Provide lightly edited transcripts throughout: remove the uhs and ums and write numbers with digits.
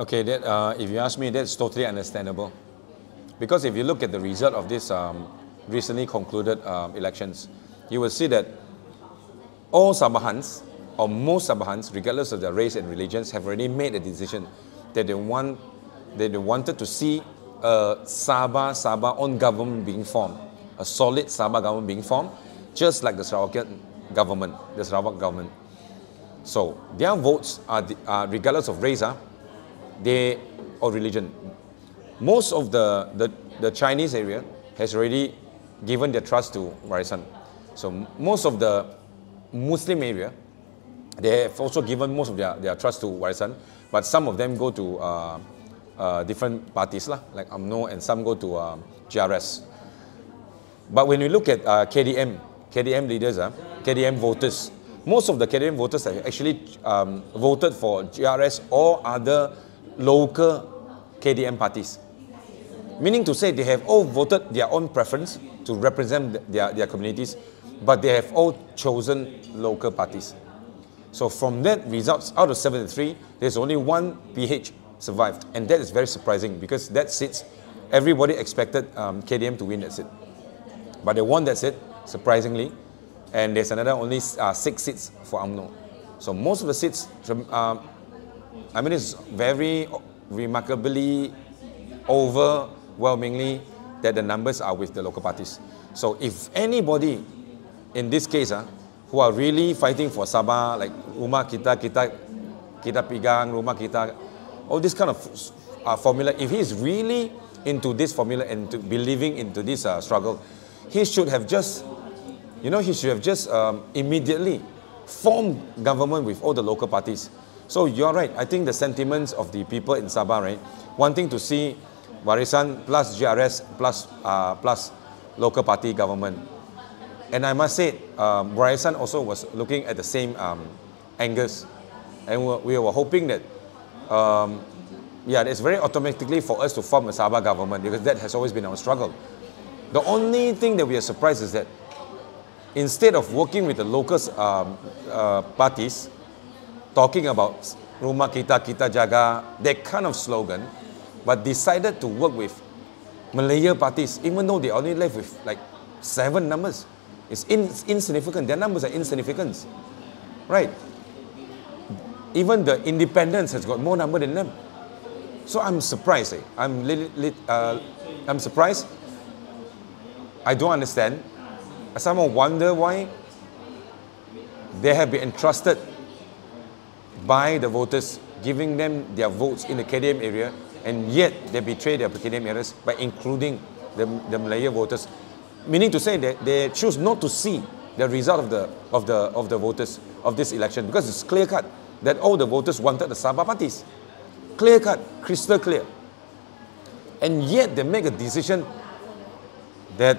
Okay, if you ask me, that's totally understandable. Because if you look at the result of this recently concluded elections, you will see that all Sabahans, or most Sabahans, regardless of their race and religions, have already made a decision that they wanted to see a Sabah own government being formed, a solid Sabah government being formed, just like the Sarawak government, So their votes are regardless of race, or religion. Most of the Chinese area has already given their trust to Warisan. So most of the Muslim area, they have also given most of their trust to Warisan, but some of them go to different parties, like UMNO, and some go to GRS. But when we look at KDM leaders, KDM voters, most of the KDM voters have actually voted for GRS or other local KDM parties. Meaning to say they have all voted their own preference to represent their communities, but they have all chosen local parties. So from that results, out of 73, there's only one PH survived. And that is very surprising because that seat, everybody expected KDM to win that seat. But they won that seat, surprisingly. And there's another only 6 seats for UMNO. So most of the seats, it's very remarkably, overwhelmingly, that the numbers are with the local parties. So if anybody, in this case, who are really fighting for Sabah, like rumah kita pegang, rumah kita, all this kind of formula, if he is really into this formula and believing into this struggle, he should have just, immediately formed government with all the local parties. So you're right. I think the sentiments of the people in Sabah, right, wanting to see Warisan plus GRS plus local party government. And I must say, Warisan also was looking at the same angles. And we were hoping that, it's very automatically for us to form a Sabah government because that has always been our struggle. The only thing that we are surprised is that instead of working with the local parties, talking about rumah kita jaga, that kind of slogan, but decided to work with Malaya parties, even though they only left with like 7 numbers. It's insignificant. Their numbers are insignificant, right? Even the independents has got more number than them. So I'm surprised. I'm surprised. I don't understand. Someone wonder why they have been entrusted by the voters, giving them their votes in the KDM area, and yet they betray their KDM areas by including the Malaya voters. Meaning to say that they choose not to see the result of the voters of this election because it's clear cut that all the voters wanted the Sabah parties. Clear cut, crystal clear. And yet they make a decision that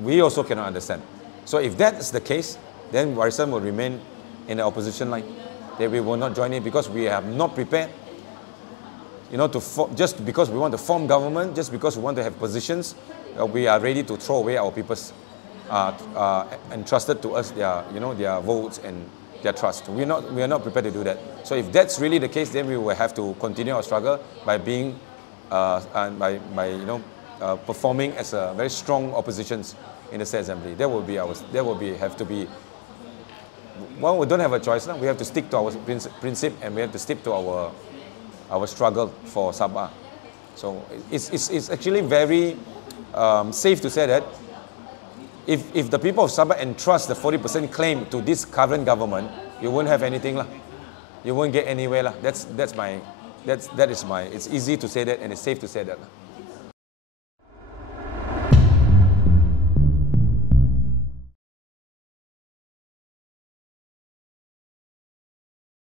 we also cannot understand. So if that's the case, then Warisan will remain in the opposition line. That we will not join it because we have not prepared, just because we want to form government, just because we want to have positions, we are ready to throw away our people's entrusted to us their votes and their trust. We are not prepared to do that. So if that's really the case, then we will have to continue our struggle by being performing as a very strong oppositions in the State Assembly. Have to be. Well, we don't have a choice now. We have to stick to our principle and we have to stick to our struggle for Sabah. So it's actually very safe to say that if the people of Sabah entrust the 40% claim to this current government, you won't have anything lah. You won't get anywhere lah. It's easy to say that and it's safe to say that.